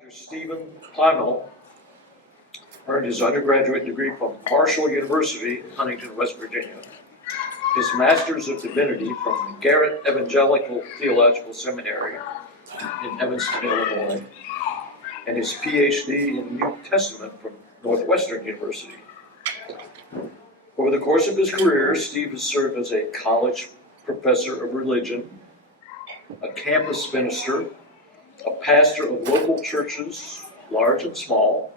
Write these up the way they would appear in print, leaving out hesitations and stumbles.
Dr. Stephen Plymale earned his undergraduate degree from Marshall University, Huntington, West Virginia, his Master's of Divinity from the Garrett Evangelical Theological Seminary in Evanston, Illinois, and his PhD in New Testament from Northwestern University. Over the course of his career, Steve has served as a college professor of religion, a campus minister, a pastor of local churches, large and small,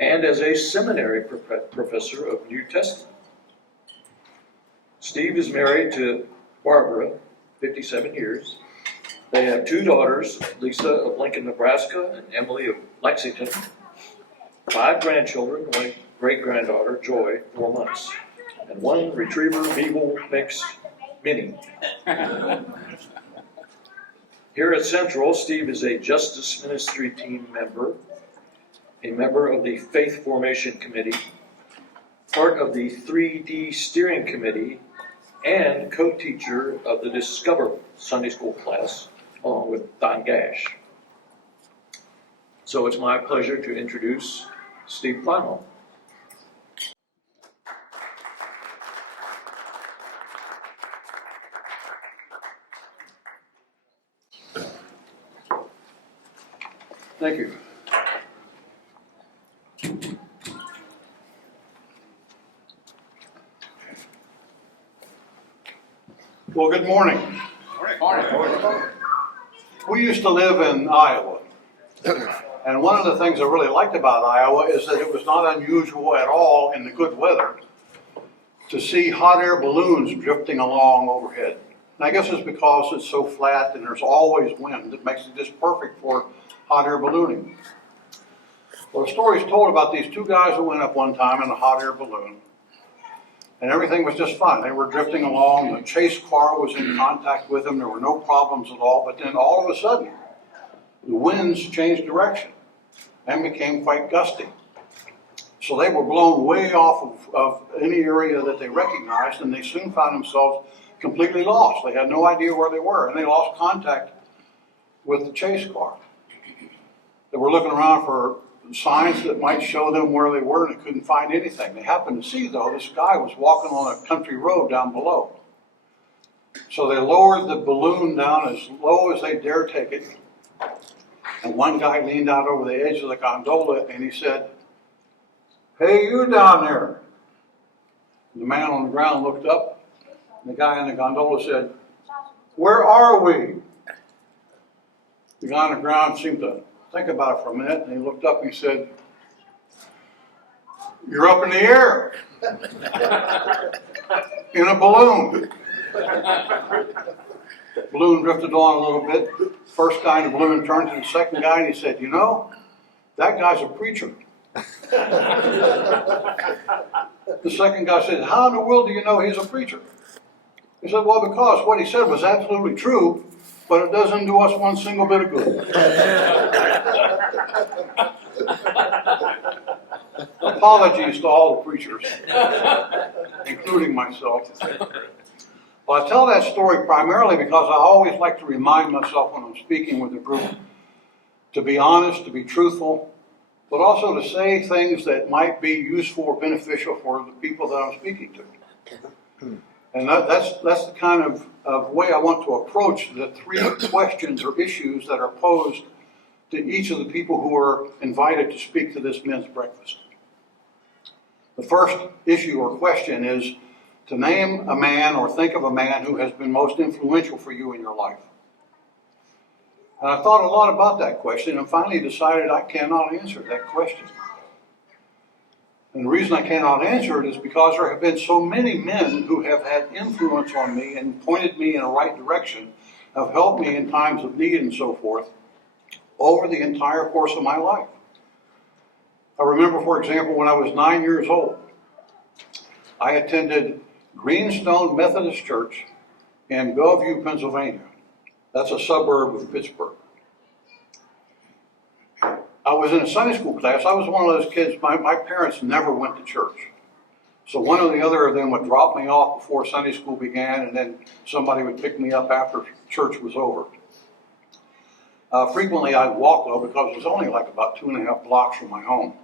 and as a seminary professor of New Testament. Steve is married to Barbara, 57 years. They have two daughters, Lisa of Lincoln, Nebraska, and Emily of Lexington, 5 grandchildren, 1 great-granddaughter, Joy, 4 months, and 1 retriever beagle mix, Minnie. Here at Central, Steve is a Justice Ministry team member, a member of the Faith Formation Committee, part of the 3D Steering Committee, and co-teacher of the Discover Sunday School class, along with Don Gash. So it's my pleasure to introduce Steve Plymale. Thank you. Well, good morning. Morning. We used to live in Iowa. And one of the things I really liked about Iowa is that it was not unusual at all in the good weather to see hot air balloons drifting along overhead. And I guess it's because it's so flat and there's always wind that makes it just perfect for hot air ballooning. Well, the story is told about these 2 guys who went up one time in a hot air balloon. And everything was just fine. They were drifting along. The chase car was in contact with them. There were no problems at all. But then all of a sudden, the winds changed direction and became quite gusty. So they were blown way off of any area that they recognized, and they soon found themselves completely lost. They had no idea where they were, and they lost contact with the chase car. They were looking around for signs that might show them where they were, and they couldn't find anything. They happened to see, though, this guy was walking on a country road down below. So they lowered the balloon down as low as they dare take it. And one guy leaned out over the edge of the gondola and he said, "Hey, you down there." And the man on the ground looked up, and the guy in the gondola said, "Where are we?" The guy on the ground seemed to think about it for a minute, and he looked up and he said, "You're up in the air in a balloon." The balloon drifted on a little bit. First guy in the balloon turned to the second guy and he said, "You know, that guy's a preacher." The second guy said, "How in the world do you know he's a preacher?" He said, "Well, because what he said was absolutely true, but it doesn't do us one single bit of good." Apologies to all the preachers, including myself. Well, I tell that story primarily because I always like to remind myself when I'm speaking with a group to be honest, to be truthful, but also to say things that might be useful or beneficial for the people that I'm speaking to. And that's the kind of way I want to approach the 3 questions or issues that are posed to each of the people who are invited to speak to this men's breakfast. The first issue or question is to name a man or think of a man who has been most influential for you in your life. And I thought a lot about that question and finally decided I cannot answer that question. And the reason I cannot answer it is because there have been so many men who have had influence on me and pointed me in the right direction, have helped me in times of need and so forth, over the entire course of my life. I remember, for example, when I was 9 years old, I attended Greenstone Methodist Church in Bellevue, Pennsylvania. That's a suburb of Pittsburgh. I was in a Sunday school class. I was one of those kids, my parents never went to church. So one or the other of them would drop me off before Sunday school began, and then somebody would pick me up after church was over. Frequently I'd walk though because it was only like about 2.5 blocks from my home.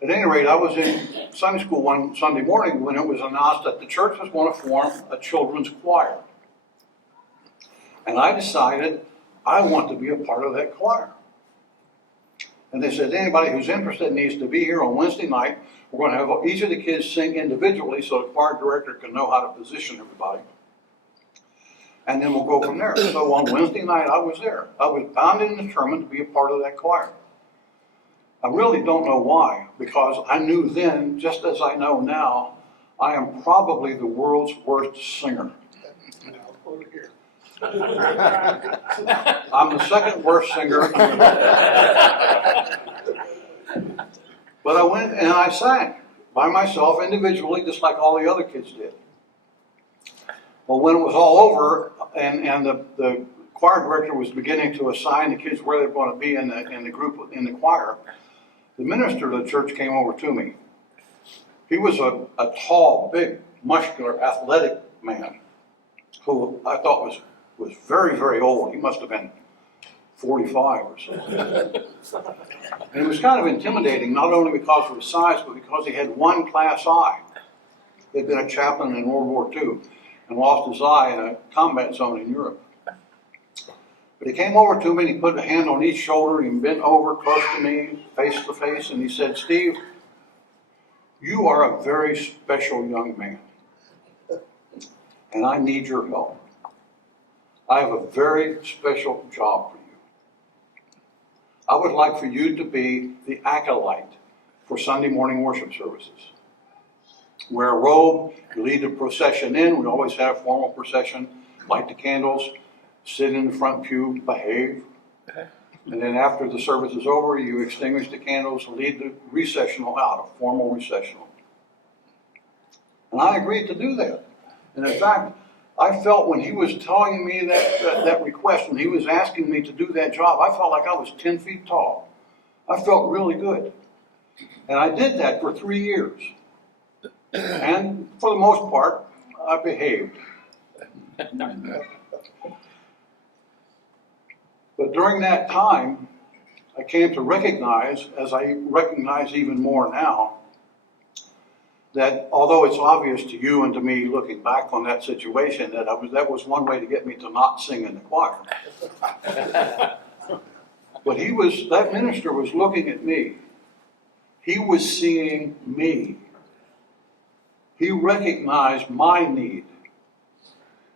At any rate, I was in Sunday school one Sunday morning when it was announced that the church was going to form a children's choir. And I decided I want to be a part of that choir. And they said, anybody who's interested needs to be here on Wednesday night. We're going to have each of the kids sing individually so the choir director can know how to position everybody. And then we'll go from there. So on Wednesday night, I was there. I was bound and determined to be a part of that choir. I really don't know why, because I knew then, just as I know now, I am probably the world's worst singer. I'm the second worst singer. But I went and I sang by myself individually, just like all the other kids did. Well, when it was all over and the choir director was beginning to assign the kids where they're going to be in the group, in the choir, the minister of the church came over to me. He was a tall, big, muscular, athletic man who I thought was very, very old. He must have been 45 or so. And it was kind of intimidating, not only because of his size, but because he had one class eye. He'd been a chaplain in World War II and lost his eye in a combat zone in Europe. But he came over to me and he put a hand on each shoulder and he bent over close to me, face to face, and he said, Steve, you are a very special young man, and I need your help. I have a very special job for you. I would like for you to be the acolyte for Sunday morning worship services. Wear a robe, you lead the procession in. We always have a formal procession, light the candles, sit in the front pew, behave. And then after the service is over, you extinguish the candles and lead the recessional out, a formal recessional. And I agreed to do that. And in fact, I felt when he was telling me that request, when he was asking me to do that job, I felt like I was 10 feet tall. I felt really good. And I did that for 3 years. And for the most part, I behaved. But during that time, I came to recognize, as I recognize even more now, that although it's obvious to you and to me looking back on that situation, that was one way to get me to not sing in the choir. But that minister was looking at me. He was seeing me. He recognized my need,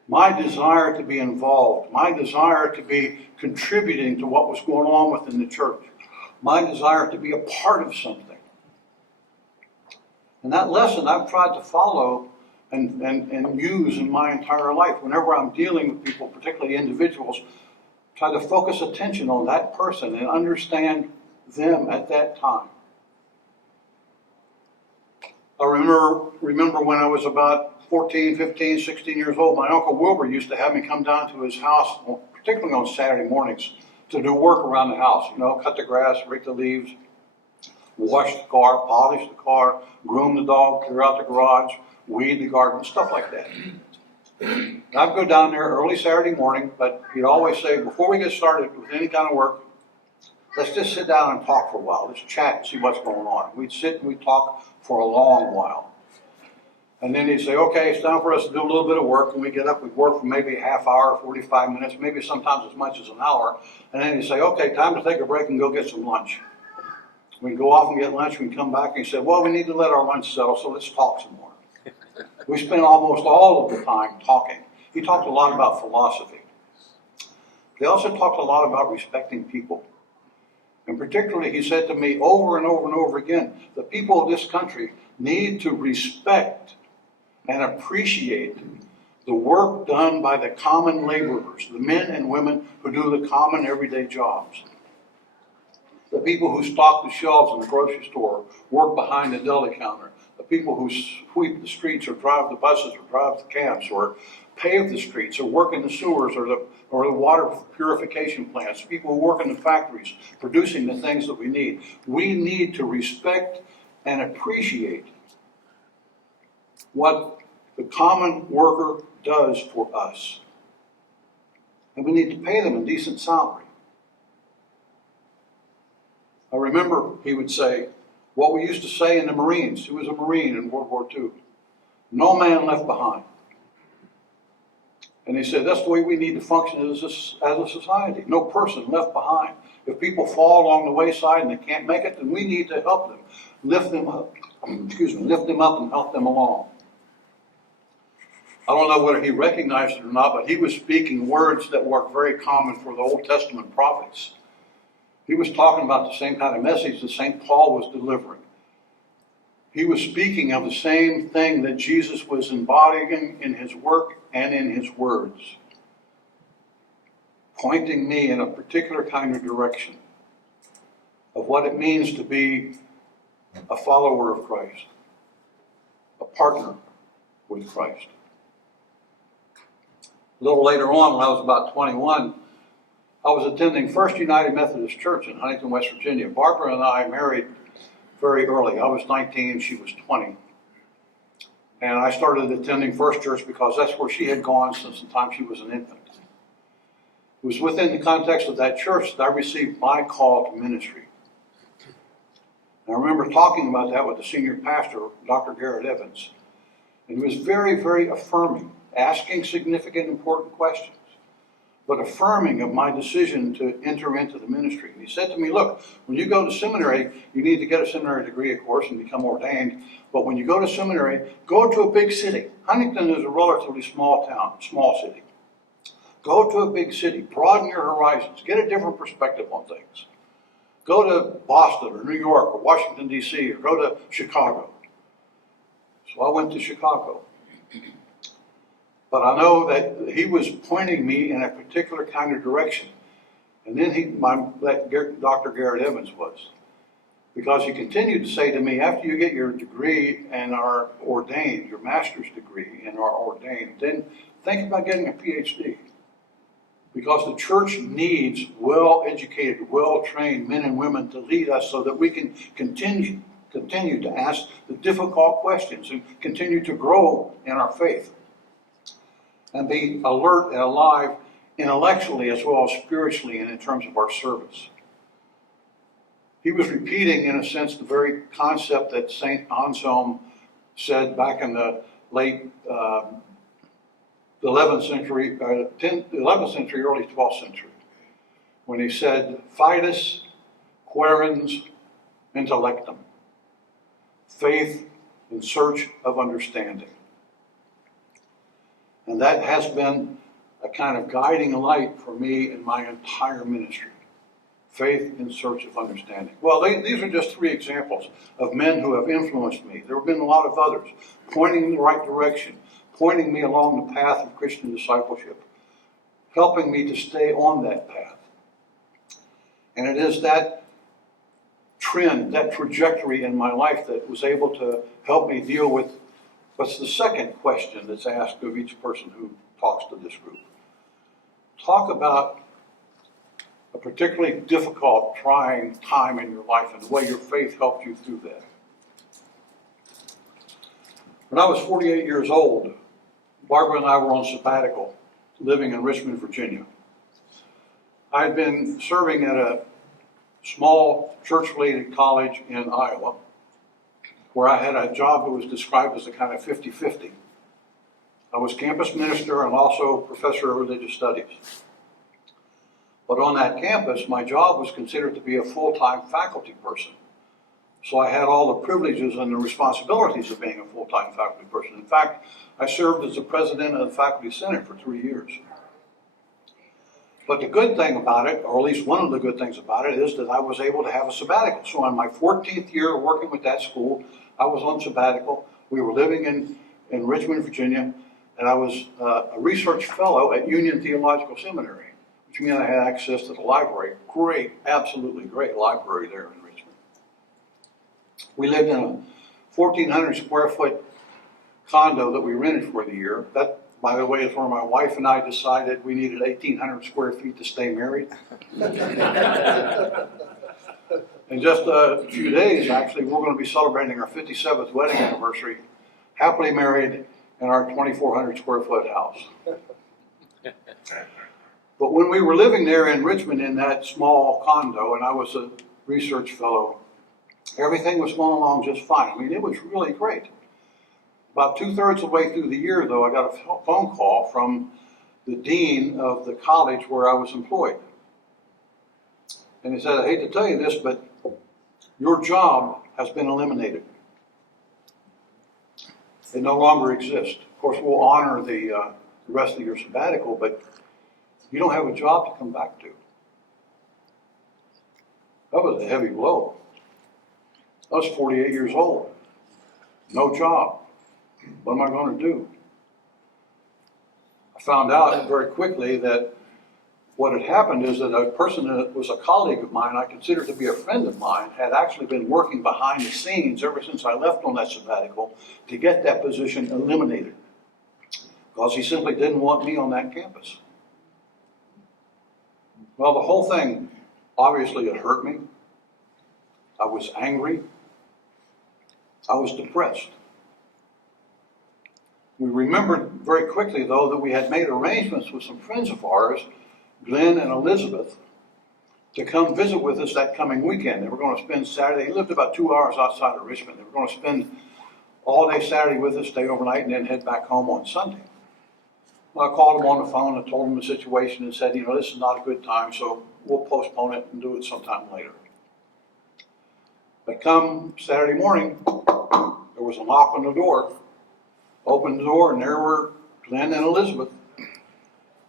my desire to be involved, my desire to be contributing to what was going on within the church, my desire to be a part of something. And that lesson I've tried to follow and use in my entire life. Whenever I'm dealing with people, particularly individuals, try to focus attention on that person and understand them at that time. I remember when I was about 14, 15, 16 years old, my Uncle Wilbur used to have me come down to his house, particularly on Saturday mornings, to do work around the house. Cut the grass, rake the leaves, wash the car, polish the car, groom the dog, clear out the garage, weed the garden, stuff like that. And I'd go down there early Saturday morning, but he'd always say, before we get started with any kind of work, let's just sit down and talk for a while. Let's chat and see what's going on. We'd sit and we'd talk for a long while. And then he'd say, okay, it's time for us to do a little bit of work. And we'd get up, we'd work for maybe a half hour, 45 minutes, maybe sometimes as much as an hour. And then he'd say, okay, time to take a break and go get some lunch. We'd go off and get lunch, we'd come back and he said, well, we need to let our lunch settle, so let's talk some more. We spent almost all of the time talking. He talked a lot about philosophy. He also talked a lot about respecting people. And particularly, he said to me over and over and over again, the people of this country need to respect and appreciate the work done by the common laborers, the men and women who do the common everyday jobs. The people who stock the shelves in the grocery store, work behind the deli counter, the people who sweep the streets or drive the buses or drive the cabs or pave the streets or work in the sewers or the water purification plants, people who work in the factories producing the things that we need. We need to respect and appreciate what the common worker does for us. And we need to pay them a decent salary. I remember he would say, what we used to say in the Marines, he was a Marine in World War II, no man left behind. And he said, that's the way we need to function as a society, no person left behind. If people fall along the wayside and they can't make it, then we need to help them, lift them up and help them along. I don't know whether he recognized it or not, but he was speaking words that were very common for the Old Testament prophets. He was talking about the same kind of message that St. Paul was delivering. He was speaking of the same thing that Jesus was embodying in his work and in his words, pointing me in a particular kind of direction of what it means to be a follower of Christ, a partner with Christ. A little later on, when I was about 21, I was attending First United Methodist Church in Huntington, West Virginia. Barbara and I married very early. I was 19, she was 20. And I started attending First Church because that's where she had gone since the time she was an infant. It was within the context of that church that I received my call to ministry. And I remember talking about that with the senior pastor, Dr. Garrett Evans. And he was very, very affirming, asking significant, important questions, but affirming of my decision to enter into the ministry. And he said to me, look, when you go to seminary, you need to get a seminary degree, of course, and become ordained. But when you go to seminary, go to a big city. Huntington is a relatively small town, small city. Go to a big city, broaden your horizons, get a different perspective on things. Go to Boston or New York or Washington, D.C., or go to Chicago. So I went to Chicago. But I know that he was pointing me in a particular kind of direction. And then Dr. Garrett Evans was. Because he continued to say to me, after you get your degree and are ordained, your master's degree and are ordained, then think about getting a PhD. Because the church needs well-educated, well-trained men and women to lead us so that we can continue to ask the difficult questions and continue to grow in our faith and be alert and alive intellectually as well as spiritually and in terms of our service. He was repeating, in a sense, the very concept that St. Anselm said back in the late 11th century, early 12th century, when he said, Fides quaerens intellectum, faith in search of understanding. And that has been a kind of guiding light for me in my entire ministry. Faith in search of understanding. Well, these are just three examples of men who have influenced me. There have been a lot of others pointing in the right direction, pointing me along the path of Christian discipleship, helping me to stay on that path. And it is that trend, that trajectory in my life that was able to help me deal with what's the second question that's asked of each person who talks to this group. Talk about a particularly difficult, trying time in your life and the way your faith helped you through that. When I was 48 years old, Barbara and I were on sabbatical, living in Richmond, Virginia. I had been serving at a small church-related college in Iowa, where I had a job that was described as a kind of 50-50. I was campus minister and also professor of religious studies. But on that campus, my job was considered to be a full-time faculty person. So I had all the privileges and the responsibilities of being a full-time faculty person. In fact, I served as the president of the Faculty Senate for 3 years. But the good thing about it, or at least one of the good things about it, is that I was able to have a sabbatical. So on my 14th year of working with that school, I was on sabbatical. We were living in Richmond, Virginia, and I was a research fellow at Union Theological Seminary, which meant I had access to the library. Great, absolutely great library there in Richmond. We lived in a 1,400 square foot condo that we rented for the year. That, by the way, is where my wife and I decided we needed 1,800 square feet to stay married. In just a few days, actually, we're going to be celebrating our 57th wedding anniversary, happily married in our 2,400 square foot house. But when we were living there in Richmond in that small condo, and I was research fellow. Everything was going along just fine. I mean, it was really great. About 2/3 of the way through the year, though, I got a phone call from the dean of the college where I was employed. And he said, I hate to tell you this, but your job has been eliminated. It no longer exists. Of course, we'll honor the rest of your sabbatical, but you don't have a job to come back to. That was a heavy blow. I was 48 years old. No job. What am I going to do? I found out very quickly that what had happened is that a person that was a colleague of mine, I consider to be a friend of mine, had actually been working behind the scenes ever since I left on that sabbatical to get that position eliminated, because he simply didn't want me on that campus. Well, the whole thing, obviously it hurt me. I was angry. I was depressed. We remembered very quickly, though, that we had made arrangements with some friends of ours, Glenn and Elizabeth, to come visit with us that coming weekend. They were going to spend Saturday. They lived about 2 hours outside of Richmond. They were going to spend all day Saturday with us, stay overnight, and then head back home on Sunday. Well, I called them on the phone and told them the situation and said, this is not a good time, so we'll postpone it and do it sometime later. But come Saturday morning, there was a knock on the door. Opened the door, and there were Glenn and Elizabeth,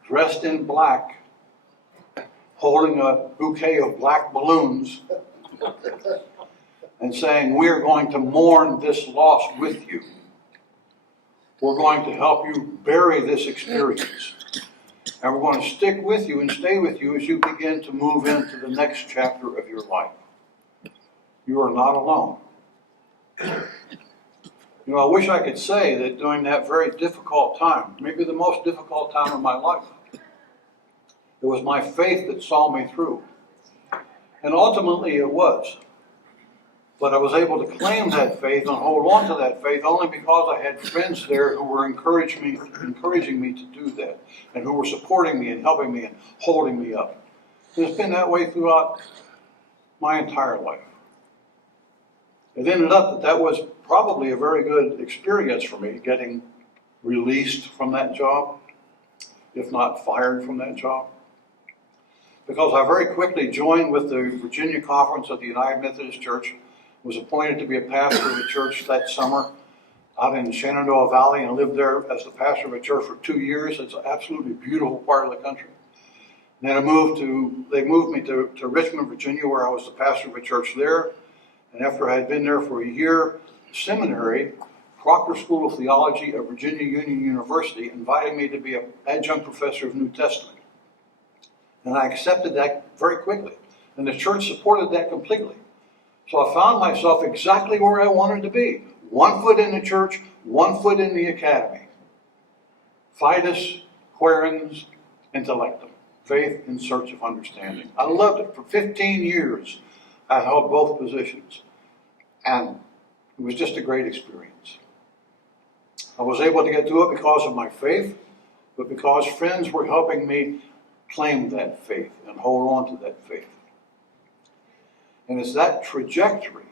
dressed in black, holding a bouquet of black balloons, and saying, we're going to mourn this loss with you. We're going to help you bury this experience. And we're going to stick with you and stay with you as you begin to move into the next chapter of your life. You are not alone. I wish I could say that during that very difficult time, maybe the most difficult time of my life, it was my faith that saw me through. And ultimately it was. But I was able to claim that faith and hold on to that faith only because I had friends there who were encouraging me to do that, and who were supporting me and helping me and holding me up. It's been that way throughout my entire life. It ended up that was probably a very good experience for me, getting released from that job, if not fired from that job. Because I very quickly joined with the Virginia Conference of the United Methodist Church, was appointed to be a pastor of the church that summer out in Shenandoah Valley, and lived there as the pastor of a church for 2 years. It's an absolutely beautiful part of the country. And then they moved me to Richmond, Virginia, where I was the pastor of a church there. And after I had been there for a year, seminary, Proctor School of Theology of Virginia Union University invited me to be an adjunct professor of New Testament. And I accepted that very quickly. And the church supported that completely. So I found myself exactly where I wanted to be. 1 foot in the church, 1 foot in the academy. Fides quaerens intellectum. Faith in search of understanding. I loved it. For 15 years, I held both positions. And it was just a great experience. I was able to get through it because of my faith, but because friends were helping me claim that faith and hold on to that faith. And it's that trajectory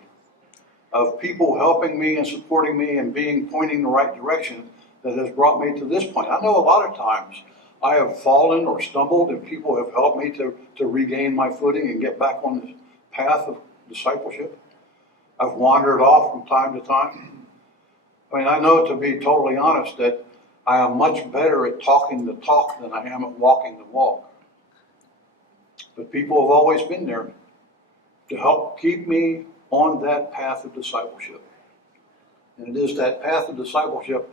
of people helping me and supporting me and pointing the right direction that has brought me to this point. I know a lot of times I have fallen or stumbled, and people have helped me to regain my footing and get back on this path of discipleship. I've wandered off from time to time. I mean, I know, to be totally honest, that I am much better at talking the talk than I am at walking the walk. But people have always been there to help keep me on that path of discipleship. And it is that path of discipleship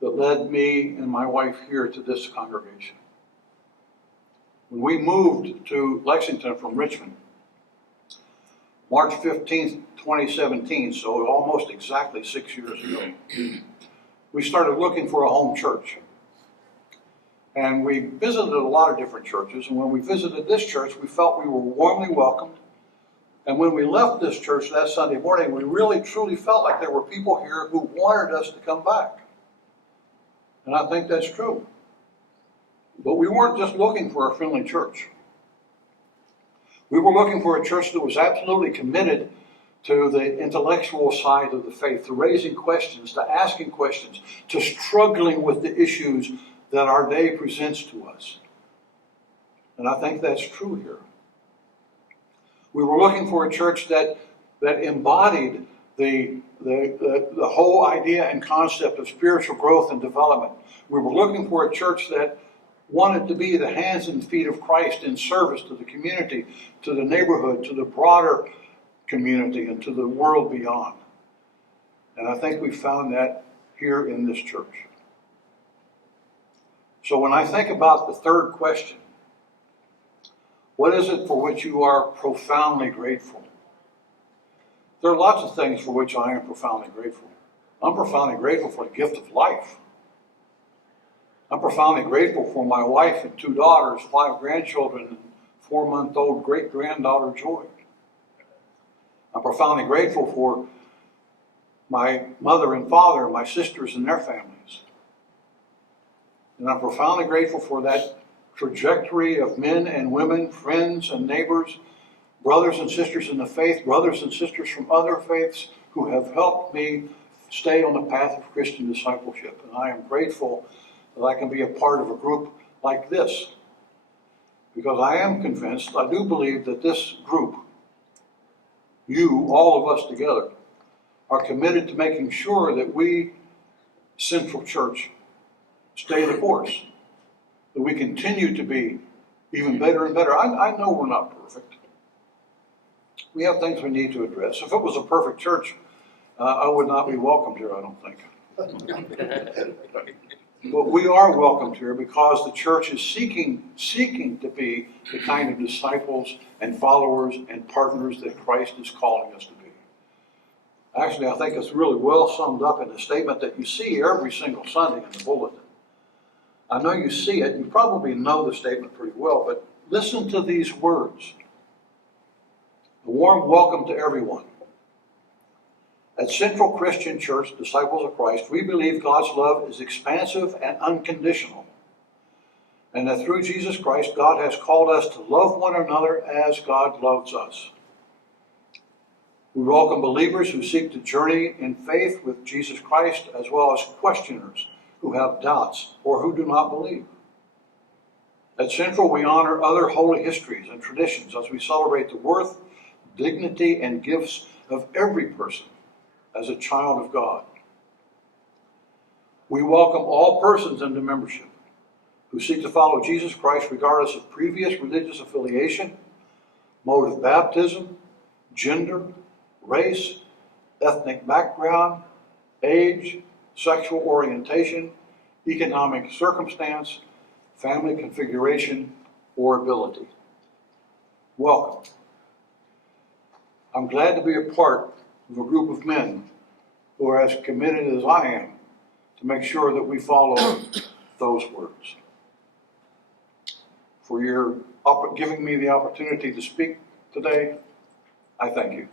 that led me and my wife here to this congregation. When we moved to Lexington from Richmond, March 15th, 2017, so almost exactly 6 years ago, we started looking for a home church. And we visited a lot of different churches, and when we visited this church, we felt we were warmly welcomed. And when we left this church that Sunday morning, we really truly felt like there were people here who wanted us to come back. And I think that's true. But we weren't just looking for a friendly church. We were looking for a church that was absolutely committed to the intellectual side of the faith, to raising questions, to asking questions, to struggling with the issues that our day presents to us. And I think that's true here. We were looking for a church that embodied the whole idea and concept of spiritual growth and development. We were looking for a church that wanted to be the hands and feet of Christ in service to the community, to the neighborhood, to the broader community, and to the world beyond. And I think we found that here in this church. So when I think about the third question, what is it for which you are profoundly grateful? There are lots of things for which I am profoundly grateful. I'm profoundly grateful for the gift of life. I'm profoundly grateful for my wife and 2 daughters, 5 grandchildren, and 4-month-old great-granddaughter Joy. I'm profoundly grateful for my mother and father, my sisters and their families. And I'm profoundly grateful for that trajectory of men and women, friends and neighbors, brothers and sisters in the faith, brothers and sisters from other faiths who have helped me stay on the path of Christian discipleship. And I am grateful that I can be a part of a group like this. Because I am convinced, I do believe that this group, you, all of us together, are committed to making sure that we, Central Church, stay the course. That we continue to be even better and better. I know we're not perfect. We have things we need to address. If it was a perfect church, I would not be welcomed here, I don't think. But we are welcomed here because the church is seeking to be the kind of disciples and followers and partners that Christ is calling us to be. Actually, I think it's really well summed up in the statement that you see every single Sunday in the bulletin. I know you see it, you probably know the statement pretty well, but listen to these words. A warm welcome to everyone. At Central Christian Church, Disciples of Christ, we believe God's love is expansive and unconditional, and that through Jesus Christ, God has called us to love one another as God loves us. We welcome believers who seek to journey in faith with Jesus Christ, as well as questioners who have doubts or who do not believe. At Central, we honor other holy histories and traditions as we celebrate the worth, dignity, and gifts of every person as a child of God. We welcome all persons into membership who seek to follow Jesus Christ regardless of previous religious affiliation, mode of baptism, gender, race, ethnic background, age, sexual orientation, economic circumstance, family configuration, or ability. Welcome. I'm glad to be a part of a group of men who are as committed as I am to make sure that we follow those words. For your giving me the opportunity to speak today, I thank you.